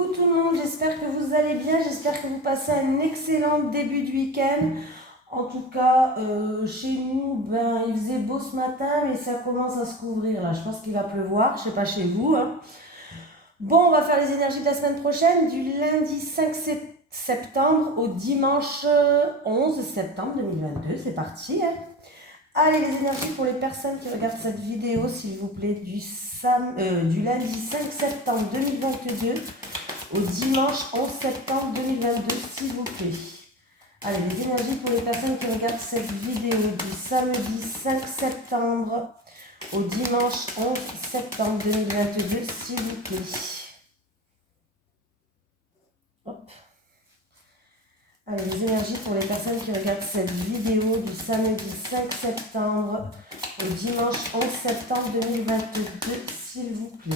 Coucou tout le monde, j'espère que vous allez bien, j'espère que vous passez un excellent début de week-end. En tout cas, chez nous, il faisait beau ce matin, mais ça commence à se couvrir là. Je pense qu'il va pleuvoir, je sais pas chez vous, hein. Bon, on va faire les énergies de la semaine prochaine, du lundi 5 septembre au dimanche 11 septembre 2022. C'est parti, hein. Allez, les énergies pour les personnes qui regardent cette vidéo, s'il vous plaît, du lundi 5 septembre 2022 au dimanche 11 septembre 2022, s'il vous plaît. Allez, les énergies pour les personnes qui regardent cette vidéo du samedi 5 septembre au dimanche 11 septembre 2022, s'il vous plaît. Hop. Allez, les énergies pour les personnes qui regardent cette vidéo du samedi 5 septembre au dimanche 11 septembre 2022, s'il vous plaît.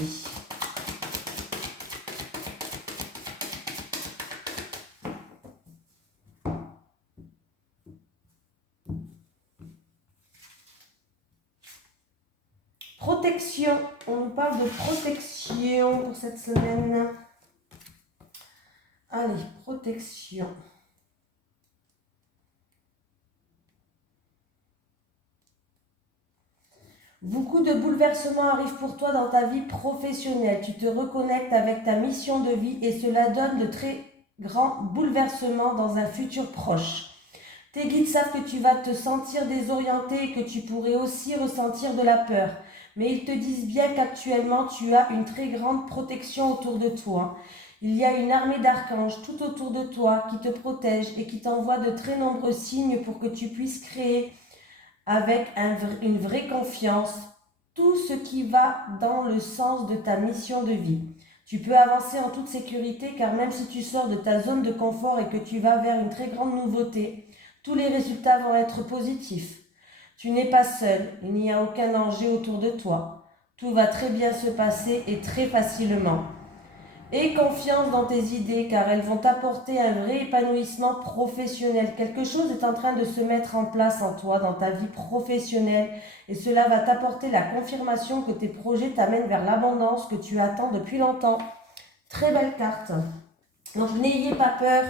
Protection, on nous parle de protection pour cette semaine. Allez, protection. Beaucoup de bouleversements arrivent pour toi dans ta vie professionnelle. Tu te reconnectes avec ta mission de vie et cela donne de très grands bouleversements dans un futur proche. Tes guides savent que tu vas te sentir désorienté et que tu pourrais aussi ressentir de la peur. Mais ils te disent bien qu'actuellement tu as une très grande protection autour de toi. Il y a une armée d'archanges tout autour de toi qui te protège et qui t'envoie de très nombreux signes pour que tu puisses créer avec une vraie confiance tout ce qui va dans le sens de ta mission de vie. Tu peux avancer en toute sécurité car même si tu sors de ta zone de confort et que tu vas vers une très grande nouveauté, tous les résultats vont être positifs. Tu n'es pas seul, il n'y a aucun danger autour de toi. Tout va très bien se passer et très facilement. Aie confiance dans tes idées car elles vont t'apporter un vrai épanouissement professionnel. Quelque chose est en train de se mettre en place en toi, dans ta vie professionnelle et cela va t'apporter la confirmation que tes projets t'amènent vers l'abondance que tu attends depuis longtemps. Très belle carte. Donc n'ayez pas peur,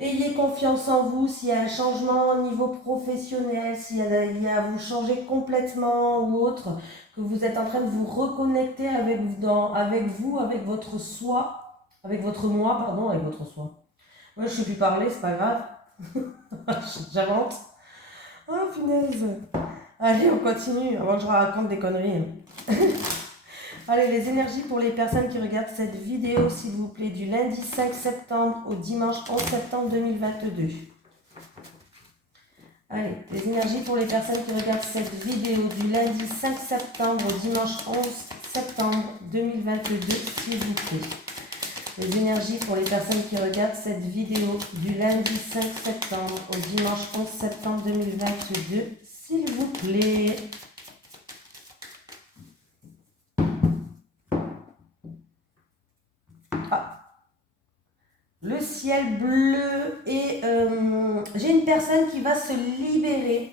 ayez confiance en vous. S'il y a un changement au niveau professionnel, s'il y a à vous changer complètement ou autre, que vous êtes en train de vous reconnecter avec vous, avec votre soi, avec votre moi, pardon, avec votre soi. Moi, je ne sais plus parler, c'est pas grave. J'invente. Oh, punaise. Allez, on continue, avant que je raconte des conneries. Allez, les énergies pour les personnes qui regardent cette vidéo, s'il vous plaît, du lundi 5 septembre au dimanche 11 septembre 2022. Allez, les énergies pour les personnes qui regardent cette vidéo du lundi 5 septembre au dimanche 11 septembre 2022, s'il vous plaît. Les énergies pour les personnes qui regardent cette vidéo du lundi 5 septembre au dimanche 11 septembre 2022, s'il vous plaît. Le ciel bleu et j'ai une personne qui va se libérer.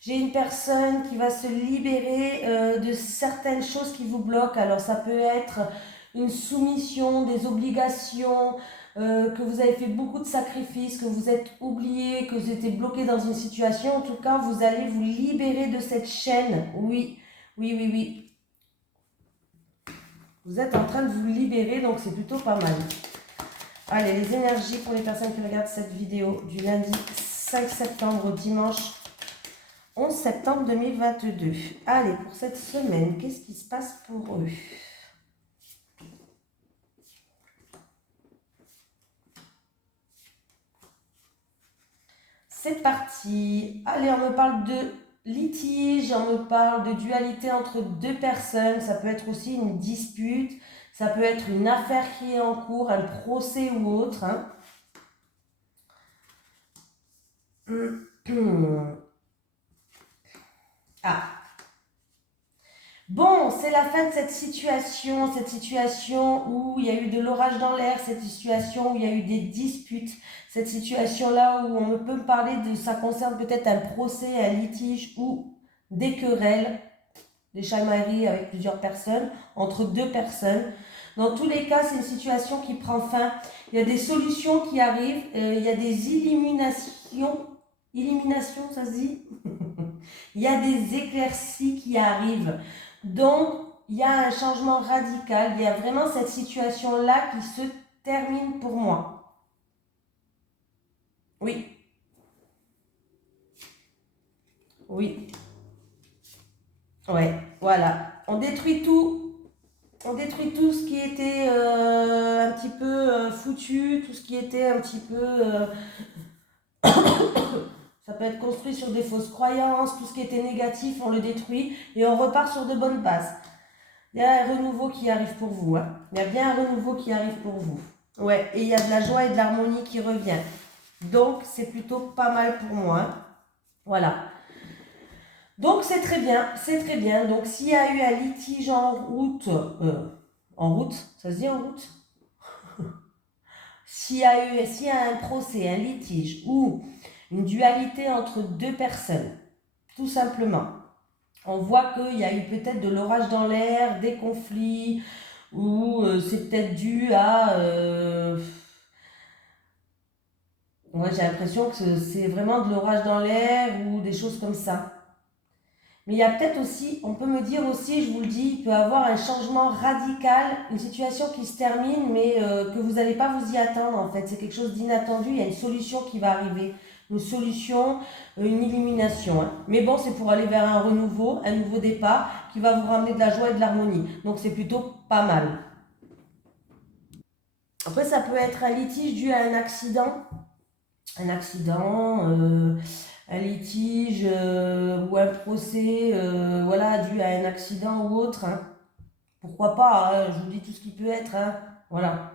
J'ai une personne qui va se libérer de certaines choses qui vous bloquent. Alors ça peut être une soumission, des obligations, que vous avez fait beaucoup de sacrifices, que vous êtes oublié, que vous étiez bloqué dans une situation. En tout cas, vous allez vous libérer de cette chaîne. Oui, oui, oui, oui. Vous êtes en train de vous libérer, donc c'est plutôt pas mal. Allez, les énergies pour les personnes qui regardent cette vidéo du lundi 5 septembre au dimanche 11 septembre 2022. Allez, pour cette semaine, qu'est-ce qui se passe pour eux? C'est parti. Allez, on me parle de litige, on me parle de dualité entre deux personnes. Ça peut être aussi une dispute. Ça peut être une affaire qui est en cours, un procès ou autre. Hein. Ah. Bon, c'est la fin de cette situation où il y a eu de l'orage dans l'air, cette situation où il y a eu des disputes, cette situation-là où on peut me parler de, ça concerne peut-être un procès, un litige ou des querelles, des chamailleries avec plusieurs personnes, entre deux personnes. Dans tous les cas, c'est une situation qui prend fin. Il y a des solutions qui arrivent, il y a des éliminations, ça se dit. Il y a des éclaircies qui arrivent. Donc, il y a un changement radical. Il y a vraiment cette situation-là qui se termine pour moi. Oui. Oui. Ouais, voilà. On détruit tout. On détruit tout ce qui était un petit peu foutu, tout ce qui était un petit peu... ça peut être construit sur des fausses croyances, tout ce qui était négatif, on le détruit et on repart sur de bonnes bases. Il y a un renouveau qui arrive pour vous. Hein. Il y a bien un renouveau qui arrive pour vous. Ouais, et il y a de la joie et de l'harmonie qui revient. Donc, c'est plutôt pas mal pour moi. Hein. Voilà. Donc, c'est très bien, c'est très bien. Donc, s'il y a eu un litige en route, ça se dit en route? S'il y a un procès, un litige ou une dualité entre deux personnes, tout simplement, on voit qu'il y a eu peut-être de l'orage dans l'air, des conflits, ou c'est peut-être dû à... ouais, j'ai l'impression que c'est vraiment de l'orage dans l'air ou des choses comme ça. Mais il y a peut-être aussi, on peut me dire aussi, je vous le dis, il peut y avoir un changement radical, une situation qui se termine, mais que vous n'allez pas vous y attendre en fait. C'est quelque chose d'inattendu, il y a une solution qui va arriver. Une solution, une illumination. Hein. Mais bon, c'est pour aller vers un renouveau, un nouveau départ qui va vous ramener de la joie et de l'harmonie. Donc c'est plutôt pas mal. Après, ça peut être un litige dû à un accident. Un litige ou un procès voilà, dû à un accident ou autre. Hein. Pourquoi pas, hein, je vous dis tout ce qui peut être. Hein. Voilà.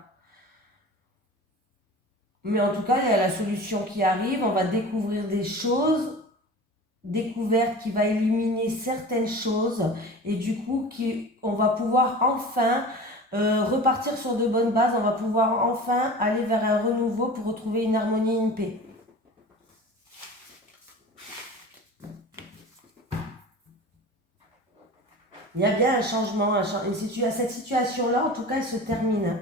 Mais en tout cas, il y a la solution qui arrive. On va découvrir des choses, découverte qui va éliminer certaines choses. Et du coup, on va pouvoir enfin repartir sur de bonnes bases. On va pouvoir enfin aller vers un renouveau pour retrouver une harmonie et une paix. Il y a bien un changement, cette situation-là, en tout cas, elle se termine.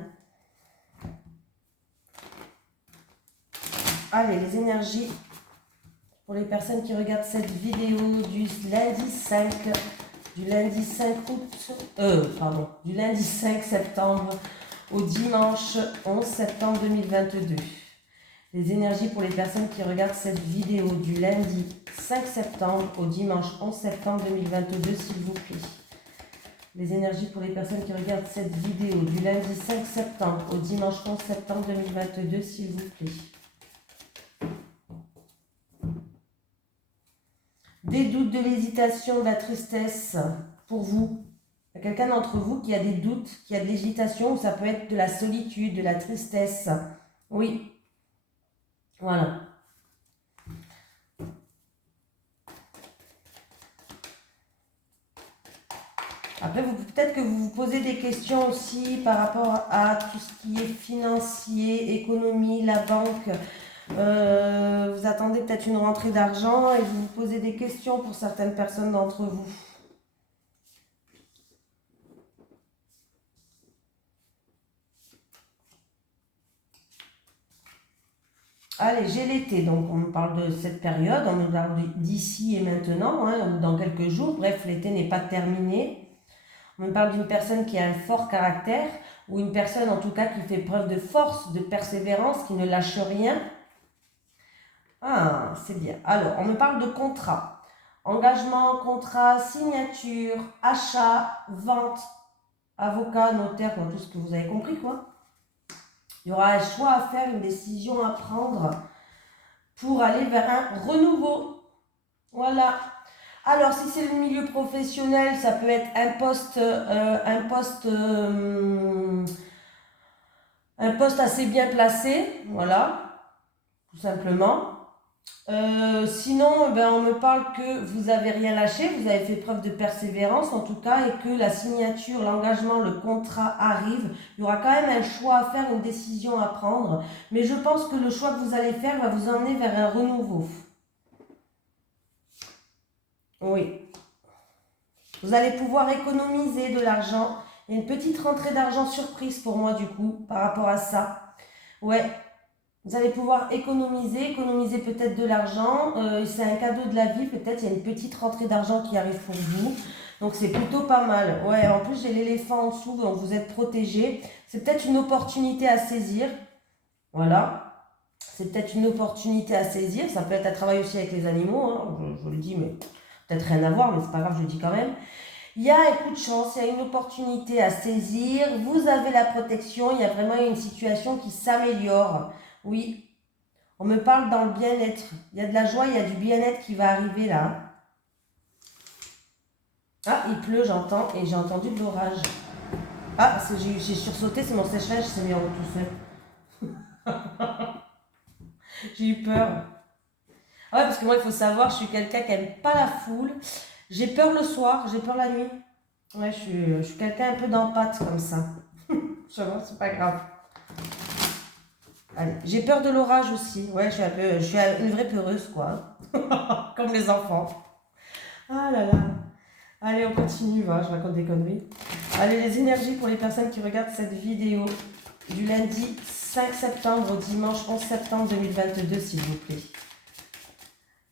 Allez, les énergies pour les personnes qui regardent cette vidéo du lundi 5 du lundi 5 septembre au dimanche 11 septembre 2022. Les énergies pour les personnes qui regardent cette vidéo du lundi 5 septembre au dimanche 11 septembre 2022, s'il vous plaît. Les énergies pour les personnes qui regardent cette vidéo du lundi 5 septembre au dimanche 11 septembre 2022, s'il vous plaît. Des doutes, de l'hésitation, de la tristesse pour vous. Il y a quelqu'un d'entre vous qui a des doutes, qui a de l'hésitation, ou ça peut être de la solitude, de la tristesse. Oui. Voilà. Après, peut-être que vous vous posez des questions aussi par rapport à tout ce qui est financier, économie, la banque. Vous attendez peut-être une rentrée d'argent et vous vous posez des questions pour certaines personnes d'entre vous. Allez, j'ai l'été, donc on me parle de cette période, on me parle d'ici et maintenant, hein, ou dans quelques jours. Bref, l'été n'est pas terminé. On me parle d'une personne qui a un fort caractère, ou une personne en tout cas qui fait preuve de force, de persévérance, qui ne lâche rien. Ah, c'est bien. Alors, on me parle de contrat. Engagement, contrat, signature, achat, vente, avocat, notaire, tout ce que vous avez compris, quoi. Il y aura un choix à faire, une décision à prendre pour aller vers un renouveau. Voilà. Alors, si c'est le milieu professionnel, ça peut être un poste assez bien placé, voilà, tout simplement. Sinon, on me parle que vous n'avez rien lâché, vous avez fait preuve de persévérance en tout cas, et que la signature, l'engagement, le contrat arrive. Il y aura quand même un choix à faire, une décision à prendre, mais je pense que le choix que vous allez faire va vous emmener vers un renouveau. Oui. Vous allez pouvoir économiser de l'argent Il y a une petite rentrée d'argent surprise pour moi, du coup, par rapport à ça. Ouais, vous allez pouvoir économiser peut-être de l'argent. C'est un cadeau de la vie, peut-être. Il y a une petite rentrée d'argent qui arrive pour vous. Donc, c'est plutôt pas mal. Ouais, en plus, j'ai l'éléphant en dessous, donc vous êtes protégé. C'est peut-être une opportunité à saisir. Voilà. C'est peut-être une opportunité à saisir. Ça peut être à travailler aussi avec les animaux, hein. Je le dis, mais peut-être rien à voir, mais c'est pas grave, je le dis quand même. Il y a un coup de chance, il y a une opportunité à saisir. Vous avez la protection, il y a vraiment une situation qui s'améliore. Oui, on me parle dans le bien-être. Il y a de la joie, il y a du bien-être qui va arriver là. Ah, il pleut, j'entends, et j'ai entendu de l'orage. Ah, j'ai sursauté, c'est mon sèche-linge qui s'est mis en route tout seul. J'ai eu peur. Ah ouais, parce que moi, il faut savoir, je suis quelqu'un qui n'aime pas la foule. J'ai peur le soir, j'ai peur la nuit. Ouais, je suis quelqu'un un peu dans pattes comme ça. Je vois, c'est pas grave. Allez, j'ai peur de l'orage aussi. Ouais, je suis une vraie peureuse, quoi. Comme les enfants. Ah là là. Allez, on continue, va, je raconte des conneries. Allez, les énergies pour les personnes qui regardent cette vidéo du lundi 5 septembre au dimanche 11 septembre 2022, s'il vous plaît.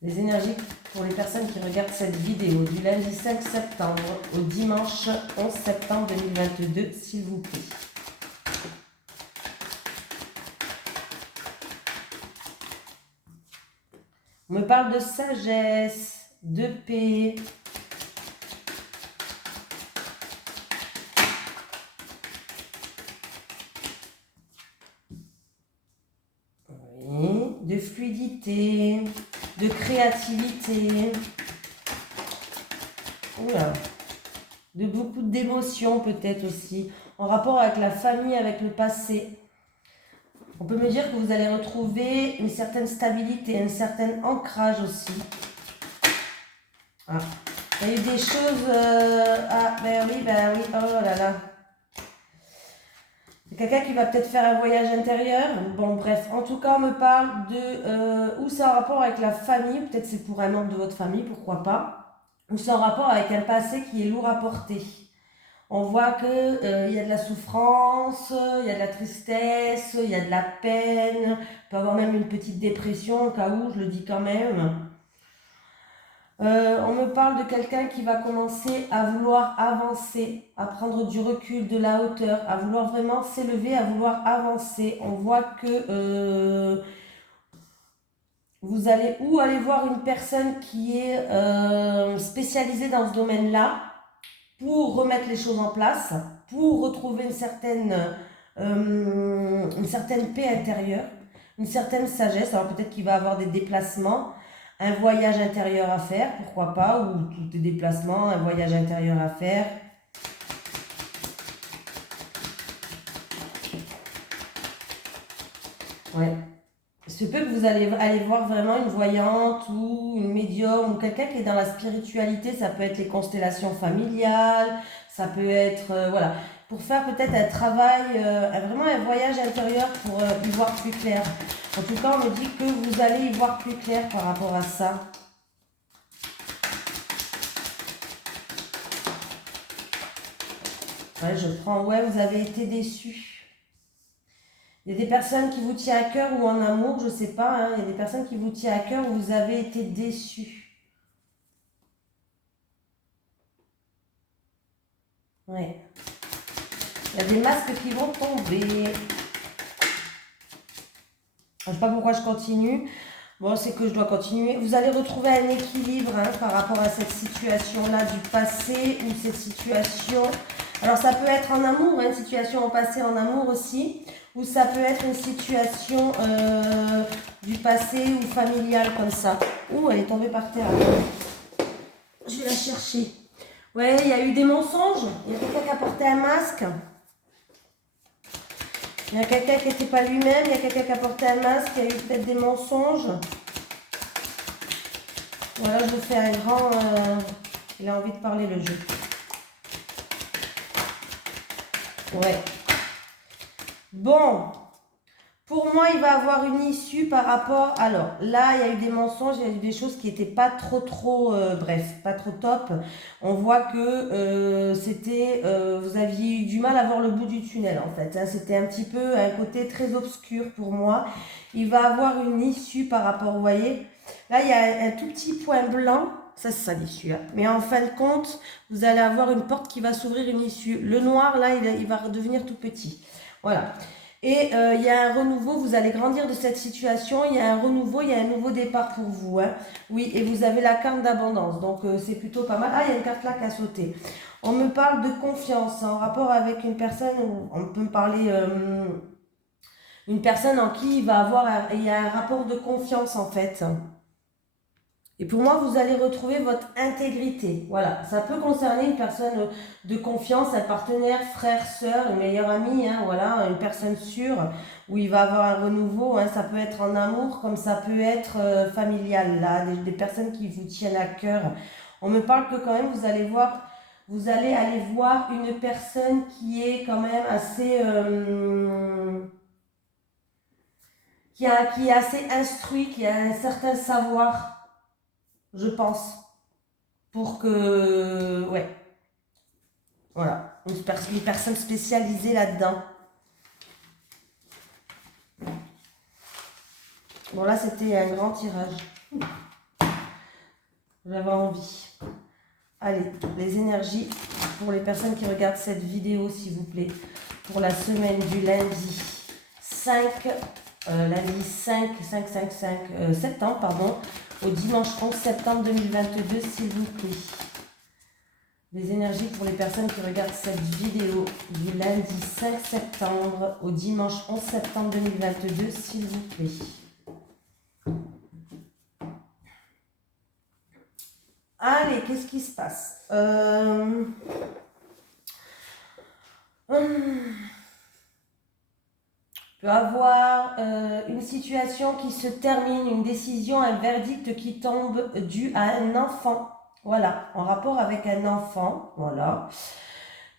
Les énergies pour les personnes qui regardent cette vidéo du lundi 5 septembre au dimanche 11 septembre 2022, s'il vous plaît. On me parle de sagesse, de paix. Oui, de fluidité, de créativité. Oula. De beaucoup d'émotions peut-être aussi, en rapport avec la famille, avec le passé. On peut me dire que vous allez retrouver une certaine stabilité, un certain ancrage aussi. Ah. Il y a eu des choses... Ah, ben oui, oh là là. Il y a quelqu'un qui va peut-être faire un voyage intérieur. Bon, bref, en tout cas, on me parle de... où c'est en rapport avec la famille, peut-être c'est pour un membre de votre famille, pourquoi pas. Ou c'est en rapport avec un passé qui est lourd à porter. On voit que y a de la souffrance, il y a de la tristesse, il y a de la peine, il peut y avoir même une petite dépression au cas où, je le dis quand même. On me parle de quelqu'un qui va commencer à vouloir avancer, à prendre du recul, de la hauteur, à vouloir vraiment s'élever, à vouloir avancer. On voit que vous allez aller voir une personne qui est spécialisée dans ce domaine-là pour remettre les choses en place, pour retrouver une certaine paix intérieure, une certaine sagesse. Alors peut-être qu'il va avoir des déplacements, un voyage intérieur à faire, pourquoi pas, ou tous des déplacements, un voyage intérieur à faire. Ouais. Il se peut que vous allez aller voir vraiment une voyante ou une médium ou quelqu'un qui est dans la spiritualité. Ça peut être les constellations familiales, ça peut être, voilà, pour faire peut-être un travail, vraiment un voyage intérieur pour y voir plus clair. En tout cas, on me dit que vous allez y voir plus clair par rapport à ça. Ouais, je prends, ouais, vous avez été déçus. Il y a des personnes qui vous tiennent à cœur ou en amour, je ne sais pas, hein, il y a des personnes qui vous tiennent à cœur où vous avez été déçus. Ouais. Il y a des masques qui vont tomber. Je ne sais pas pourquoi je continue. Bon, c'est que je dois continuer. Vous allez retrouver un équilibre par rapport à cette situation-là du passé ou cette situation... Alors, ça peut être en amour, une situation en passé en amour aussi. Ou ça peut être une situation du passé ou familiale comme ça. Ouh, elle est tombée par terre. Je vais la chercher. Ouais, il y a eu des mensonges. Il y a quelqu'un qui a porté un masque. Il y a quelqu'un qui n'était pas lui-même. Il y a quelqu'un qui a porté un masque. Il y a eu peut-être des mensonges. Voilà, je fais un grand... il a envie de parler, le jeu. Ouais. Bon. Pour moi, il va avoir une issue par rapport... Alors, là, il y a eu des mensonges, il y a eu des choses qui n'étaient pas trop, bref, pas trop top. On voit que vous aviez eu du mal à voir le bout du tunnel, en fait. Hein. C'était un petit peu un côté très obscur pour moi. Il va avoir une issue par rapport, vous voyez. Là, il y a un tout petit point blanc. Ça, c'est ça l'issue. Hein. Mais en fin de compte, vous allez avoir une porte qui va s'ouvrir, une issue. Le noir, là, il va redevenir tout petit. Voilà. Et il y a un renouveau, vous allez grandir de cette situation, il y a un renouveau, il y a un nouveau départ pour vous. Hein. Oui, et vous avez la carte d'abondance, donc c'est plutôt pas mal. Ah, il y a une carte là qui a sauté. On me parle de confiance en rapport avec une personne, on peut me parler une personne en qui il y a un rapport de confiance en fait. Et pour moi, vous allez retrouver votre intégrité. Voilà, ça peut concerner une personne de confiance, un partenaire, frère, sœur, un meilleur ami, hein, voilà, une personne sûre, où il va avoir un renouveau. Hein, ça peut être en amour, comme ça peut être familial, là, des personnes qui vous tiennent à cœur. On me parle que quand même, vous allez aller voir une personne qui est quand même assez... qui est assez instruit, qui a un certain savoir, je pense. Pour que, ouais, voilà, une personne spécialisée là-dedans. Bon, là, c'était un grand tirage. J'avais envie. Allez, les énergies pour les personnes qui regardent cette vidéo, s'il vous plaît, pour la semaine du lundi 5, septembre, pardon, au dimanche 11 septembre 2022, s'il vous plaît. Les énergies pour les personnes qui regardent cette vidéo du lundi 5 septembre au dimanche 11 septembre 2022, s'il vous plaît. Allez, qu'est-ce qui se passe peut avoir une situation qui se termine, une décision, un verdict qui tombe dû à un enfant. Voilà, en rapport avec un enfant, voilà.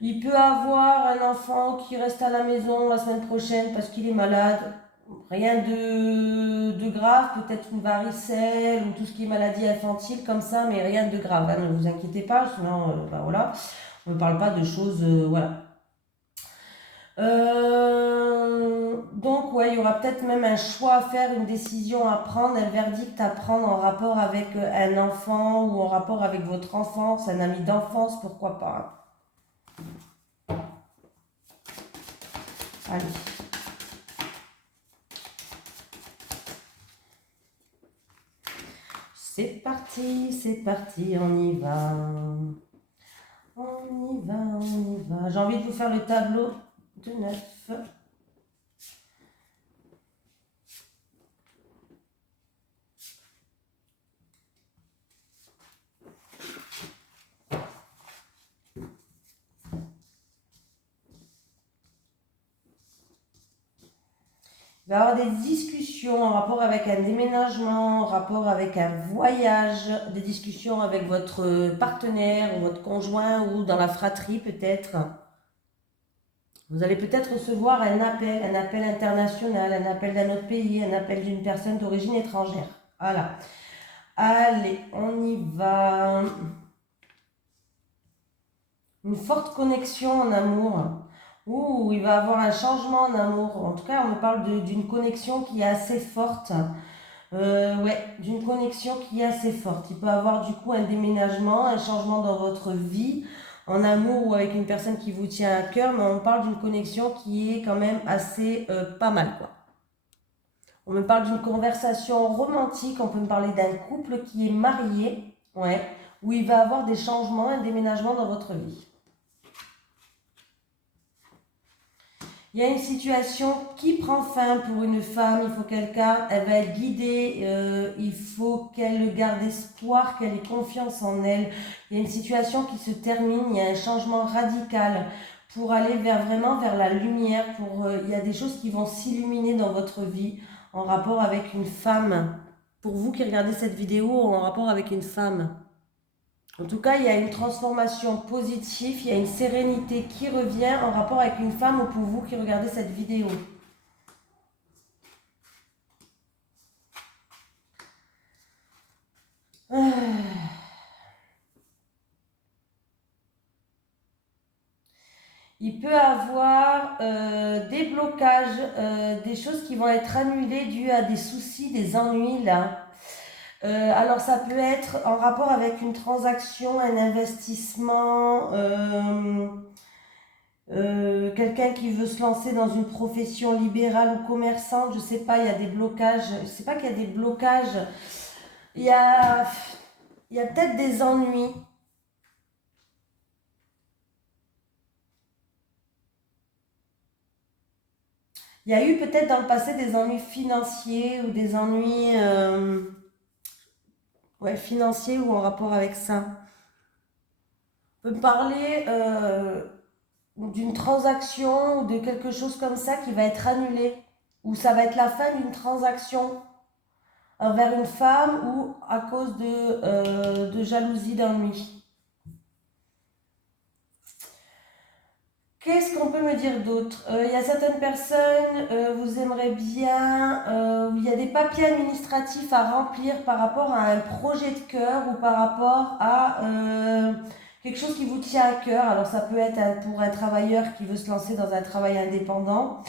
Il peut avoir un enfant qui reste à la maison la semaine prochaine parce qu'il est malade. Rien de grave, peut-être une varicelle ou tout ce qui est maladie infantile comme ça, mais rien de grave. Hein, ne vous inquiétez pas, sinon, voilà, on ne parle pas de choses, voilà. Donc, ouais, il y aura peut-être même un choix à faire, une décision à prendre, un verdict à prendre en rapport avec un enfant ou en rapport avec votre enfance, un ami d'enfance, pourquoi pas. Allez. C'est parti, on y va. On y va. J'ai envie de vous faire le tableau de 9. Il va y avoir des discussions en rapport avec un déménagement, en rapport avec un voyage, des discussions avec votre partenaire ou votre conjoint ou dans la fratrie peut-être. Vous allez peut-être recevoir un appel international, un appel d'un autre pays, un appel d'une personne d'origine étrangère. Voilà. Allez, on y va. Une forte connexion en amour. Ouh, il va avoir un changement en amour. En tout cas, on me parle d'une connexion qui est assez forte. Ouais, d'une connexion qui est assez forte. Il peut avoir du coup un déménagement, un changement dans votre vie, en amour ou avec une personne qui vous tient à cœur, mais on parle d'une connexion qui est quand même assez pas mal, quoi. On me parle d'une conversation romantique, on peut me parler d'un couple qui est marié, ouais, où il va avoir des changements, un déménagement dans votre vie. Il y a une situation qui prend fin pour une femme, il faut elle va être guidée, il faut qu'elle garde espoir, qu'elle ait confiance en elle. Il y a une situation qui se termine, il y a un changement radical pour aller vraiment vers la lumière. Il y a des choses qui vont s'illuminer dans votre vie en rapport avec une femme. Pour vous qui regardez cette vidéo, en rapport avec une femme. En tout cas, il y a une transformation positive, il y a une sérénité qui revient en rapport avec une femme ou pour vous qui regardez cette vidéo. Ah. Il peut avoir des blocages, des choses qui vont être annulées dues à des soucis, des ennuis là. Alors ça peut être en rapport avec une transaction, un investissement, quelqu'un qui veut se lancer dans une profession libérale ou commerçante, je sais pas, il y a des blocages, je sais pas qu'il y a des blocages, il y a, il y a peut-être des ennuis. Il y a eu peut-être dans le passé des ennuis financiers ou des ennuis ouais, financiers ou en rapport avec ça. On peut me parler d'une transaction ou de quelque chose comme ça qui va être annulé, ou ça va être la fin d'une transaction envers une femme ou à cause de jalousie, d'ennui. Qu'est-ce qu'on peut me dire d'autre? Il y a certaines personnes, vous aimeriez bien, il y a des papiers administratifs à remplir par rapport à un projet de cœur ou par rapport à quelque chose qui vous tient à cœur. Alors ça peut être pour un travailleur qui veut se lancer dans un travail indépendant,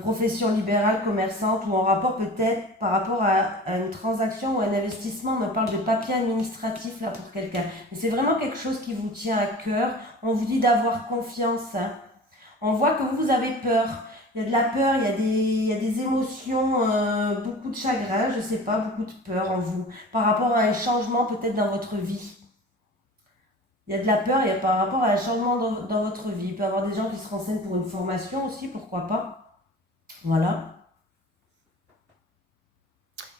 profession libérale, commerçante, ou en rapport peut-être par rapport à une transaction ou un investissement. On me parle de papier administratif là pour quelqu'un. Mais c'est vraiment quelque chose qui vous tient à cœur. On vous dit d'avoir confiance, hein. On voit que vous avez peur. Il y a de la peur, il y a des émotions, beaucoup de chagrin, je sais pas, beaucoup de peur en vous. Par rapport à un changement peut-être dans votre vie. Il y a de la peur, il y a par rapport à un changement dans votre vie. Il peut y avoir des gens qui se renseignent pour une formation aussi, pourquoi pas. Voilà.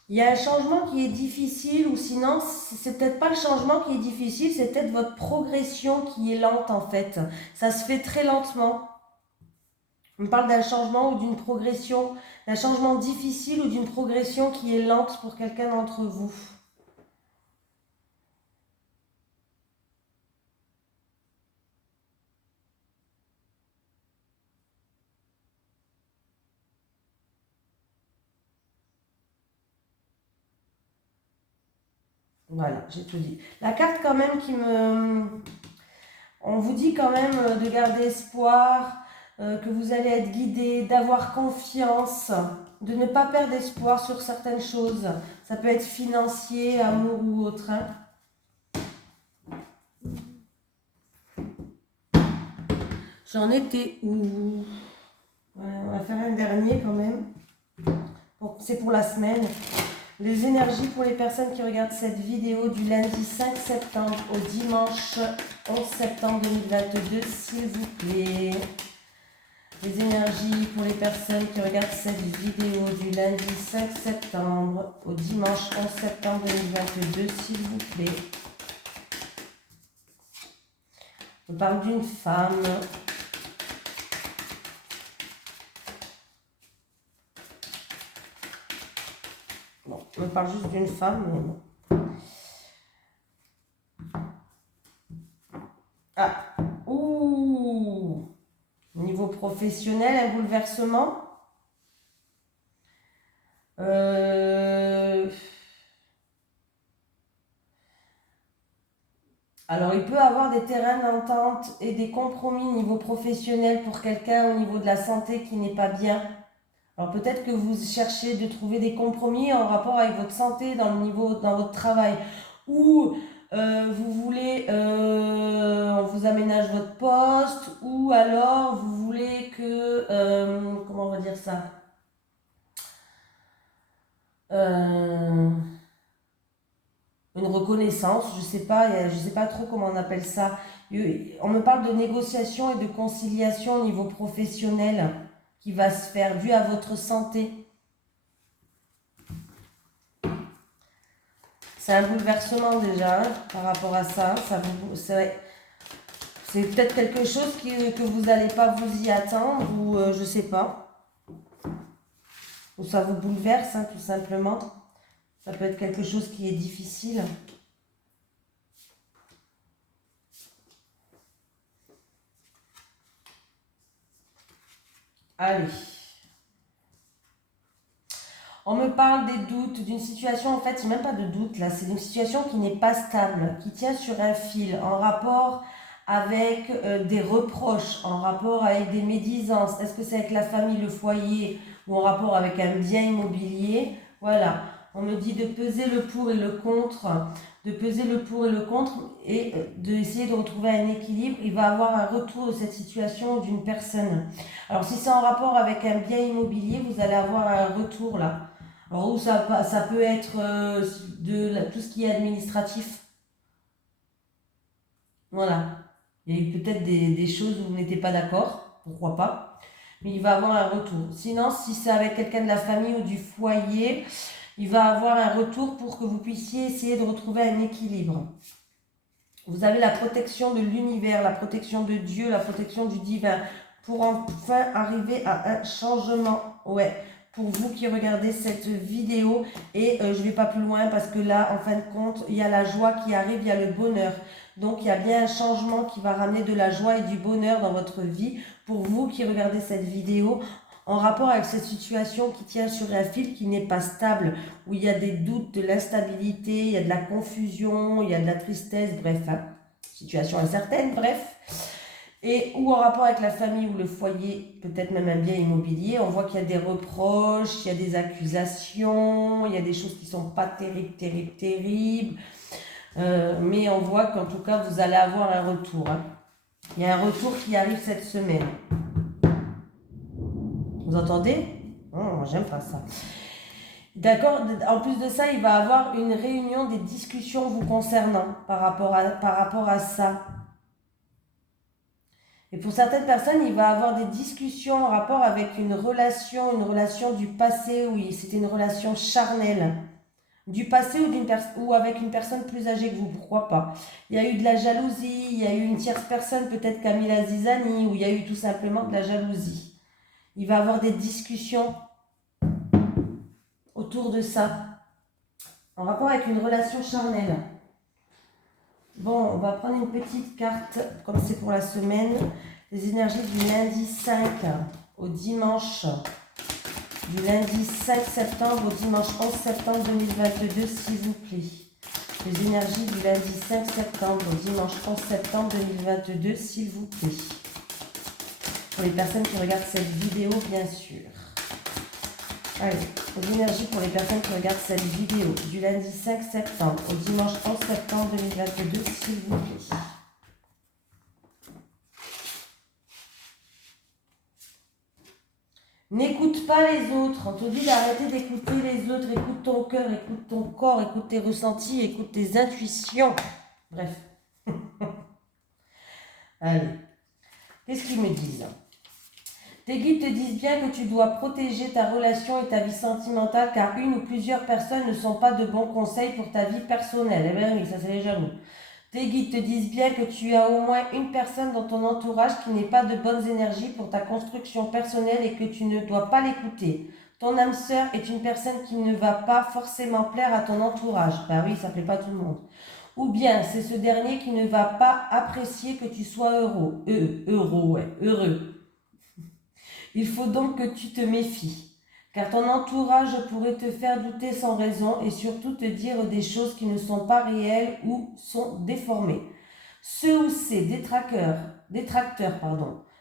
Il y a un changement qui est difficile, ou sinon, c'est peut-être pas le changement qui est difficile, c'est peut-être votre progression qui est lente en fait. Ça se fait très lentement. On parle d'un changement ou d'une progression, d'un changement difficile ou d'une progression qui est lente pour quelqu'un d'entre vous. Voilà, j'ai tout dit. La carte quand même qui me... On vous dit quand même de garder espoir, que vous allez être guidé, d'avoir confiance, de ne pas perdre espoir sur certaines choses. Ça peut être financier, amour ou autre, hein. J'en étais où? Ouais, on va faire un dernier quand même. Bon, c'est pour la semaine. Les énergies pour les personnes qui regardent cette vidéo du lundi 5 septembre au dimanche 11 septembre 2022, s'il vous plaît. Les énergies pour les personnes qui regardent cette vidéo du lundi 5 septembre au dimanche 11 septembre 2022, s'il vous plaît. On parle d'une femme. Bon, on parle juste d'une femme, mais bon. Ah, ouh, niveau professionnel, un bouleversement. Alors, il peut avoir des terrains d'entente et des compromis niveau professionnel pour quelqu'un au niveau de la santé qui n'est pas bien. Alors, peut-être que vous cherchez de trouver des compromis en rapport avec votre santé dans le niveau, dans votre travail. Ou vous voulez, on vous aménage votre poste. Ou alors, vous voulez que, comment on va dire ça? Euh, une reconnaissance, je sais pas trop comment on appelle ça. On me parle de négociation et de conciliation au niveau professionnel qui va se faire dû à votre santé. C'est un bouleversement déjà, hein, par rapport à ça. C'est peut-être quelque chose que vous n'allez pas vous y attendre ou je sais pas. Ou ça vous bouleverse, hein, tout simplement. Ça peut être quelque chose qui est difficile. Allez. On me parle des doutes, d'une situation, en fait, c'est même pas de doute là, c'est une situation qui n'est pas stable, qui tient sur un fil, en rapport avec des reproches, en rapport avec des médisances. Est-ce que c'est avec la famille, le foyer, ou en rapport avec un bien immobilier? Voilà, on me dit de peser le pour et le contre, de peser le pour et le contre et d'essayer de retrouver un équilibre. Il va avoir un retour de cette situation d'une personne. Alors si c'est en rapport avec un bien immobilier, vous allez avoir un retour là. Alors où ça peut être tout ce qui est administratif. Voilà. Il y a eu peut-être des choses où vous n'étiez pas d'accord, pourquoi pas. Mais il va avoir un retour. Sinon, si c'est avec quelqu'un de la famille ou du foyer, il va avoir un retour pour que vous puissiez essayer de retrouver un équilibre. Vous avez la protection de l'univers, la protection de Dieu, la protection du divin, pour enfin arriver à un changement. Ouais, pour vous qui regardez cette vidéo, et je ne vais pas plus loin parce que là, en fin de compte, il y a la joie qui arrive, il y a le bonheur. Donc, il y a bien un changement qui va ramener de la joie et du bonheur dans votre vie. Pour vous qui regardez cette vidéo, en rapport avec cette situation qui tient sur un fil, qui n'est pas stable, où il y a des doutes, de l'instabilité, il y a de la confusion, il y a de la tristesse, bref, hein, situation incertaine, bref. Et ou en rapport avec la famille ou le foyer, peut-être même un bien immobilier, on voit qu'il y a des reproches, il y a des accusations, il y a des choses qui ne sont pas terribles. Mais on voit qu'en tout cas, vous allez avoir un retour. Hein. Il y a un retour qui arrive cette semaine. Vous entendez? Oh, j'aime pas ça. D'accord. En plus de ça, il va avoir une réunion des discussions vous concernant par rapport à ça. Et pour certaines personnes, il va avoir des discussions en rapport avec une relation du passé, où c'était une relation charnelle. Du passé ou avec une personne plus âgée que vous, pourquoi pas. Il y a eu de la jalousie, il y a eu une tierce personne, peut-être Camila Zizani, où il y a eu tout simplement de la jalousie. Il va avoir des discussions autour de ça, en rapport avec une relation charnelle. Bon, on va prendre une petite carte, comme c'est pour la semaine, les énergies du lundi 5 au dimanche, du lundi 5 septembre au dimanche 11 septembre 2022, s'il vous plaît. Les énergies du lundi 5 septembre au dimanche 11 septembre 2022, s'il vous plaît. Pour les personnes qui regardent cette vidéo, bien sûr. Allez, les énergies pour les personnes qui regardent cette vidéo du lundi 5 septembre au dimanche 11 septembre 2022, s'il vous plaît. N'écoute pas les autres. On te dit d'arrêter d'écouter les autres. Écoute ton cœur, écoute ton corps, écoute tes ressentis, écoute tes intuitions. Bref. Allez. Qu'est-ce qu'ils me disent ? Tes guides te disent bien que tu dois protéger ta relation et ta vie sentimentale, car une ou plusieurs personnes ne sont pas de bons conseils pour ta vie personnelle. Eh bien oui, ça c'est les jaloux. Tes guides te disent bien que tu as au moins une personne dans ton entourage qui n'est pas de bonnes énergies pour ta construction personnelle et que tu ne dois pas l'écouter. Ton âme sœur est une personne qui ne va pas forcément plaire à ton entourage. Ben oui, ça ne plaît pas tout le monde. Ou bien c'est ce dernier qui ne va pas apprécier que tu sois heureux. Il faut donc que tu te méfies, car ton entourage pourrait te faire douter sans raison et surtout te dire des choses qui ne sont pas réelles ou sont déformées. Ceux ou ces détracteurs,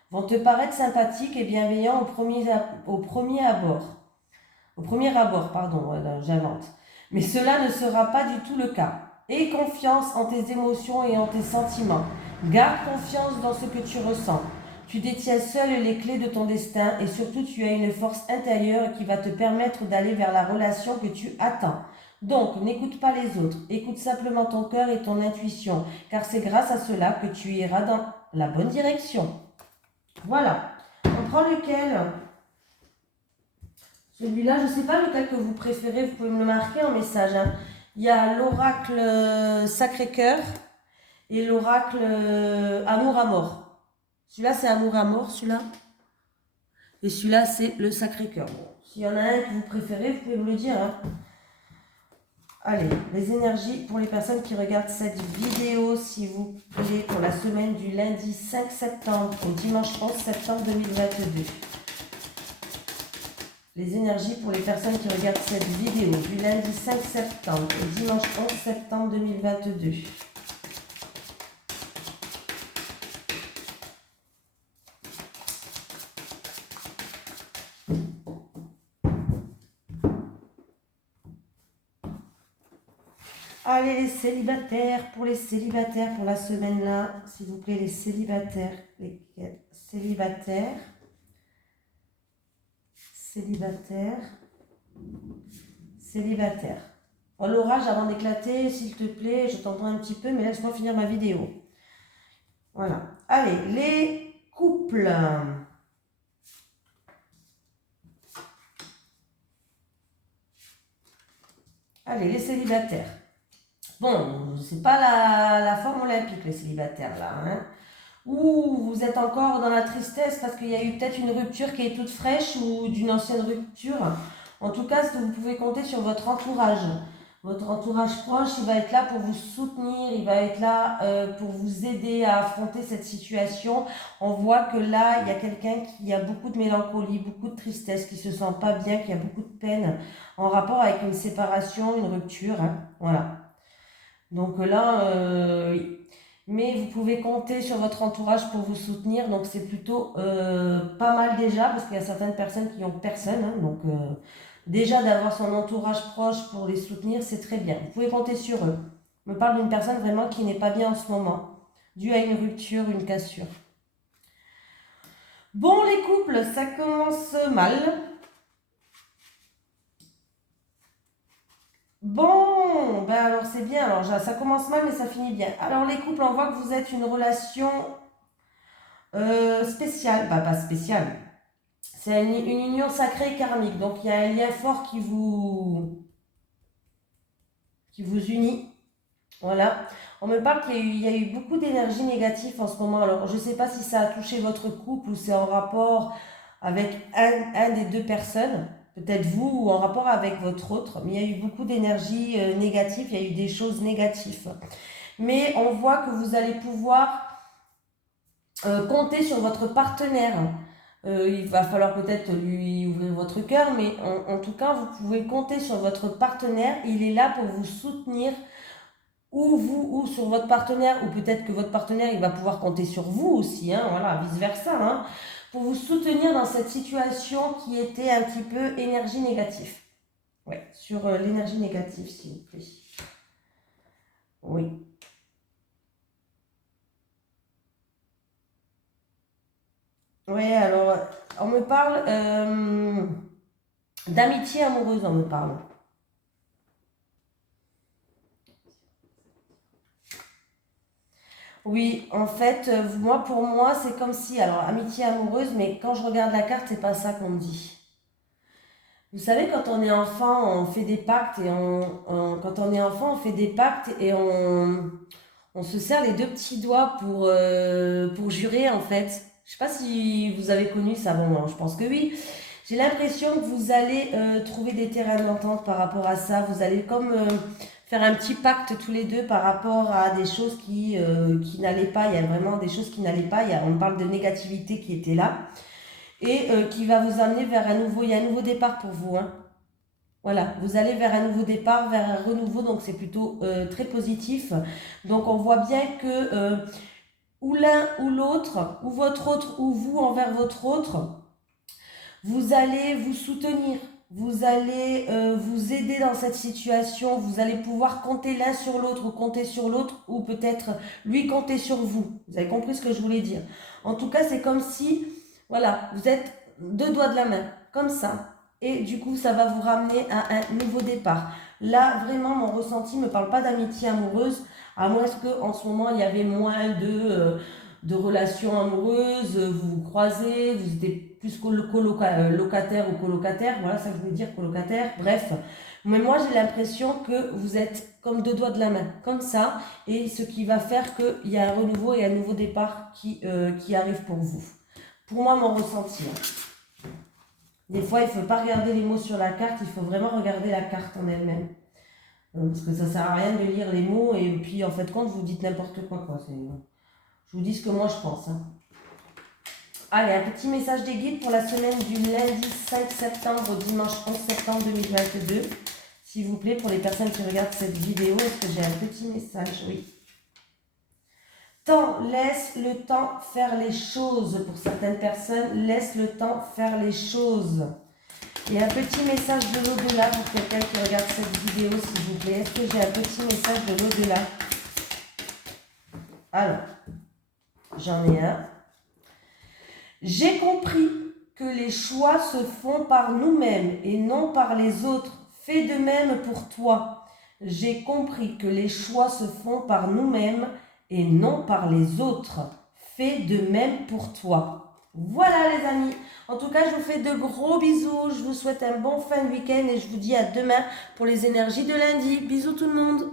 vont te paraître sympathiques et bienveillants au premier abord. Voilà, j'invente. Mais cela ne sera pas du tout le cas. Aie confiance en tes émotions et en tes sentiments. Garde confiance dans ce que tu ressens. Tu détiens seul les clés de ton destin et surtout tu as une force intérieure qui va te permettre d'aller vers la relation que tu attends. Donc, n'écoute pas les autres, écoute simplement ton cœur et ton intuition, car c'est grâce à cela que tu iras dans la bonne direction. Voilà. On prend lequel ? Celui-là, je ne sais pas lequel que vous préférez, vous pouvez me le marquer en message. Hein. Il y a l'oracle Sacré-Cœur et l'oracle Amour à mort. Celui-là, c'est Amour à mort, celui-là. Et celui-là, c'est le Sacré-Cœur. Bon, s'il y en a un que vous préférez, vous pouvez me le dire. Hein. Allez, les énergies pour les personnes qui regardent cette vidéo, s'il vous plaît, pour la semaine du lundi 5 septembre au dimanche 11 septembre 2022. les énergies pour les personnes qui regardent cette vidéo du lundi 5 septembre au dimanche 11 septembre 2022. Allez, les célibataires, pour la semaine là, s'il vous plaît, les célibataires, célibataire. Bon, l'orage avant d'éclater, s'il te plaît, je t'entends un petit peu, mais laisse-moi finir ma vidéo. Voilà. Allez, les couples. Allez, les célibataires. Bon, c'est pas la forme olympique, les célibataires, là, hein. Ou vous êtes encore dans la tristesse parce qu'il y a eu peut-être une rupture qui est toute fraîche ou d'une ancienne rupture. En tout cas, vous pouvez compter sur votre entourage. Votre entourage proche, il va être là pour vous soutenir, il va être là pour vous aider à affronter cette situation. On voit que là, il y a quelqu'un qui a beaucoup de mélancolie, beaucoup de tristesse, qui se sent pas bien, qui a beaucoup de peine en rapport avec une séparation, une rupture, hein. Voilà. Donc là, mais vous pouvez compter sur votre entourage pour vous soutenir, donc c'est plutôt pas mal déjà, parce qu'il y a certaines personnes qui n'ont personne, hein, donc déjà d'avoir son entourage proche pour les soutenir, c'est très bien. Vous pouvez compter sur eux. Je me parle d'une personne vraiment qui n'est pas bien en ce moment, due à une rupture, une cassure. Bon, les couples, ça commence mal. Bon, ben alors c'est bien, alors ça commence mal mais ça finit bien. Alors les couples, on voit que vous êtes une relation spéciale, bah pas spéciale, c'est une union sacrée et karmique, donc il y a un lien fort qui vous unit, voilà. On me parle qu'il y a eu beaucoup d'énergie négative en ce moment, alors je ne sais pas si ça a touché votre couple ou c'est en rapport avec un des deux personnes, peut-être vous ou en rapport avec votre autre, mais il y a eu beaucoup d'énergie négative, il y a eu des choses négatives. Mais on voit que vous allez pouvoir compter sur votre partenaire. Il va falloir peut-être lui ouvrir votre cœur, mais en tout cas, vous pouvez compter sur votre partenaire. Il est là pour vous soutenir, ou vous, ou sur votre partenaire, ou peut-être que votre partenaire, il va pouvoir compter sur vous aussi, hein, voilà, vice-versa, hein, pour vous soutenir dans cette situation qui était un petit peu énergie négative. Ouais, sur l'énergie négative, s'il vous plaît. Oui. Oui, alors, on me parle d'amitié amoureuse, on me parle. Oui, en fait, moi, pour moi, c'est comme si, alors, amitié amoureuse, mais quand je regarde la carte, c'est pas ça qu'on me dit. Vous savez, quand on est enfant, on fait des pactes et quand on est enfant, on fait des pactes et on se serre les deux petits doigts pour jurer, en fait. Je sais pas si vous avez connu ça, bon, je pense que oui. J'ai l'impression que vous allez trouver des terrains d'entente par rapport à ça. Vous allez comme faire un petit pacte tous les deux par rapport à des choses qui n'allaient pas. Il y a vraiment des choses qui n'allaient pas. On parle de négativité qui était là et qui va vous amener vers il y a un nouveau départ pour vous, hein. Voilà, vous allez vers un nouveau départ, vers un renouveau, donc c'est plutôt très positif. Donc on voit bien que ou l'un ou l'autre, ou votre autre, ou vous envers votre autre, vous allez vous soutenir, vous allez vous aider dans cette situation, vous allez pouvoir compter l'un sur l'autre ou compter sur l'autre ou peut-être lui compter sur vous. Vous avez compris ce que je voulais dire. En tout cas, c'est comme si, voilà, vous êtes deux doigts de la main, comme ça. Et du coup, ça va vous ramener à un nouveau départ. Là, vraiment, mon ressenti ne me parle pas d'amitié amoureuse, à moins qu'en ce moment, il y avait moins de relations amoureuses, vous vous croisez, vous êtes plus locataire ou colocataire, voilà ça que je veux dire, colocataire, bref. Mais moi j'ai l'impression que vous êtes comme deux doigts de la main, comme ça, et ce qui va faire qu'il y a un renouveau et un nouveau départ qui arrive pour vous. Pour moi, mon ressenti. Des fois, il ne faut pas regarder les mots sur la carte, il faut vraiment regarder la carte en elle-même. Parce que ça ne sert à rien de lire les mots et puis en fait, compte, vous dites n'importe quoi. Je vous dis ce que moi je pense, hein. Allez, un petit message des guides pour la semaine du lundi 5 septembre au dimanche 11 septembre 2022. S'il vous plaît, pour les personnes qui regardent cette vidéo, est-ce que j'ai un petit message? Oui. Laisse le temps faire les choses. Pour certaines personnes, laisse le temps faire les choses. Et un petit message de l'au-delà pour quelqu'un qui regarde cette vidéo, s'il vous plaît. Est-ce que j'ai un petit message de l'au-delà? Alors, j'en ai un. J'ai compris que les choix se font par nous-mêmes et non par les autres. Fais de même pour toi. J'ai compris que les choix se font par nous-mêmes et non par les autres. Fais de même pour toi. Voilà les amis. En tout cas, je vous fais de gros bisous. Je vous souhaite un bon fin de week-end et je vous dis à demain pour les énergies de lundi. Bisous tout le monde.